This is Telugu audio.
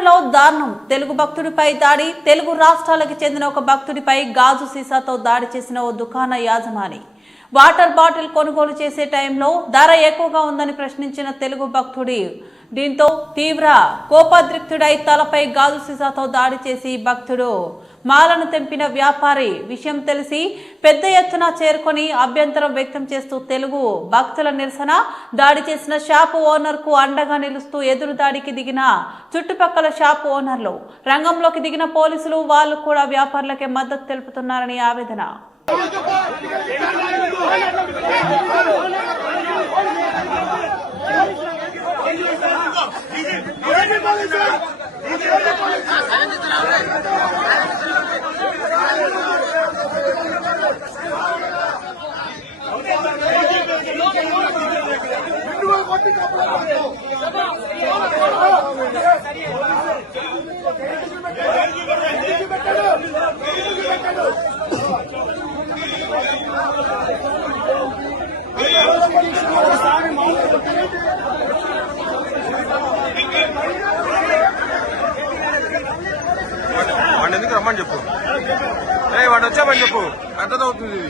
తిరుమలలో దారుణం. తెలుగు భక్తుడిపై దాడి. తెలుగు రాష్ట్రాలకు చెందిన ఒక భక్తుడిపై గాజు సీసాతో దాడి చేసిన ఓ దుకాణ యాజమాని. వాటర్ బాటిల్ కొనుగోలు చేసే టైంలో ధర ఎక్కువగా ఉందని ప్రశ్నించిన తెలుగు భక్తుడి దీంతో తీవ్ర కోపద్రిక్తుడై తలపై గాజు సీసాతో దాడి చేసి భక్తుడు మాలను తెంపిన వ్యాపారి విషయం తెలిసి పెద్ద ఎత్తున చేరుకొని అభ్యంతరం వ్యక్తం చేస్తూ తెలుగు భక్తుల నిరసన దాడి చేసిన షాపు ఓనర్ కు అండగా నిలుస్తూ ఎదురు దాడికి దిగిన చుట్టుపక్కల షాపు ఓనర్లు, రంగంలోకి దిగిన పోలీసులు వాళ్ళు కూడా వ్యాపారులకే మద్దతు తెలుపుతున్నారని ఆవేదన. వాడిని ఎందుకు రమ్మని చెప్పు, వాడు వచ్చామని చెప్పు, అర్థమవుతుంది.